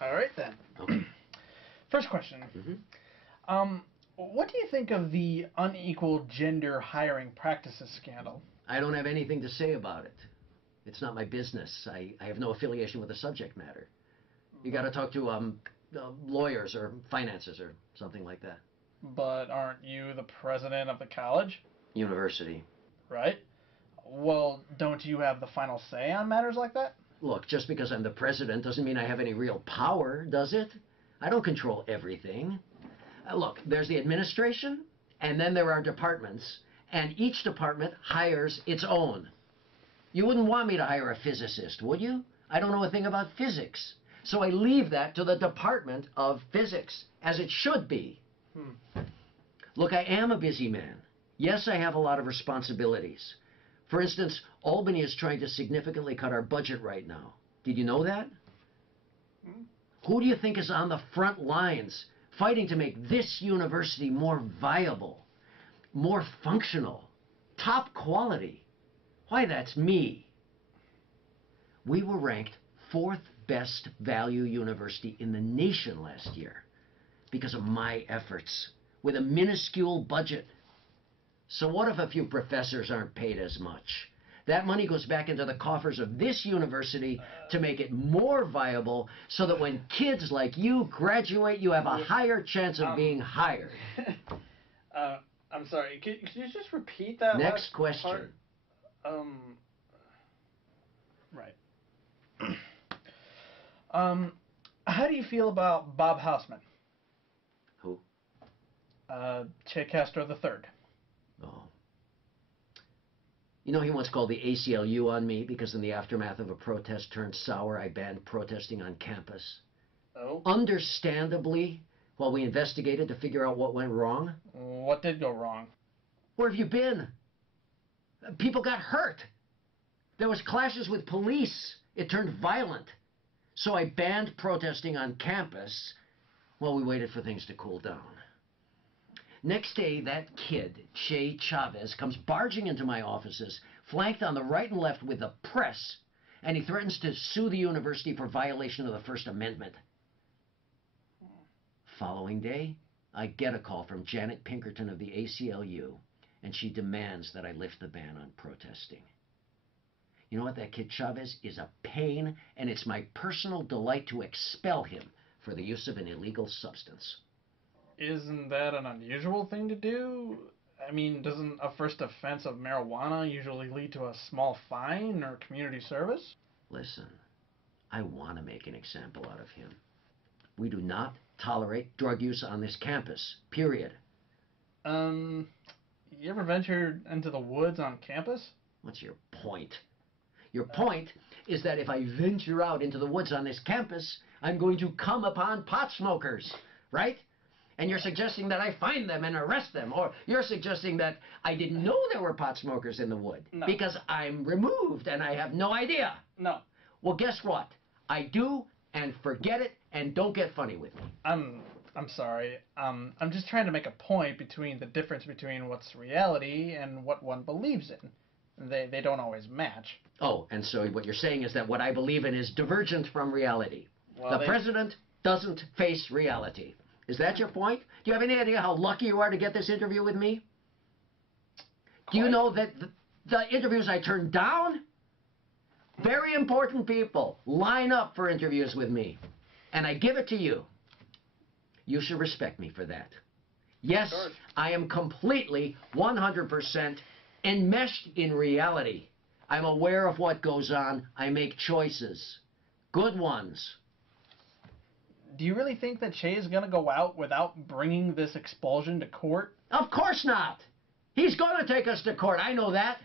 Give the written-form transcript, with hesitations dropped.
All right, then. Okay. First question. What do you think of the unequal gender hiring practices scandal? I don't have anything to say about it. It's not my business. I have no affiliation with the subject matter. You got to talk to lawyers or finances or something like that. But aren't you the president of the college? University. Right? Well, don't you have the final say on matters like that? Look, just because I'm the president doesn't mean I have any real power, does it? I don't control everything. Look, there's the administration, and then there are departments, and each department hires its own. You wouldn't want me to hire a physicist, would you? I don't know a thing about physics. So I leave that to the Department of Physics, as it should be. Look, I am a busy man. Yes, I have a lot of responsibilities. For instance, Albany is trying to significantly cut our budget right now. Did you know that? Who do you think is on the front lines fighting to make this university more viable, more functional, top quality? Why, that's me. We were ranked 4th best value university in the nation last year because of my efforts with a minuscule budget. So what if a few professors aren't paid as much? That money goes back into the coffers of this university to make it more viable so that when kids like you graduate, you have a higher chance of being hired. I'm sorry. Could you just repeat that Next last question. part? Right. How do you feel about Bob Hausman? Who? Che Castro III. Oh. You know, he once called the ACLU on me because in the aftermath of a protest turned sour, I banned protesting on campus. Oh? Understandably, while we investigated to figure out what went wrong. What did go wrong? Where have you been? People got hurt. There was clashes with police. It turned violent. So I banned protesting on campus while we waited for things to cool down. Next day, that kid, Che Chavez, comes barging into my offices, flanked on the right and left with the press, and he threatens to sue the university for violation of the First Amendment. Following day, I get a call from Janet Pinkerton of the ACLU, and she demands that I lift the ban on protesting. You know what? That kid Chavez is a pain, and it's my personal delight to expel him for the use of an illegal substance. Isn't that an unusual thing to do? I mean, doesn't a first offense of marijuana usually lead to a small fine or community service? Listen, I want to make an example out of him. We do not tolerate drug use on this campus, period. You ever ventured into the woods on campus? What's your point? Your point is that if I venture out into the woods on this campus, I'm going to come upon pot smokers, right? And you're suggesting that I find them and arrest them, or you're suggesting that I didn't know there were pot smokers in the wood because I'm removed and I have no idea. No. Well, guess what? I do, and forget it, and don't get funny with me. I'm sorry. I'm just trying to make a point between the difference between what's reality and what one believes in. They don't always match. Oh, and so what you're saying is that what I believe in is divergent from reality. Well, the president doesn't face reality. Is that your point? Do you have any idea how lucky you are to get this interview with me? Do you know that the interviews I turned down? Very important people line up for interviews with me. And I give it to you. You should respect me for that. Yes, I am completely, 100% enmeshed in reality. I'm aware of what goes on. I make choices. Good ones. Do you really think that Che is going to go out without bringing this expulsion to court? Of course not. He's going to take us to court. I know that.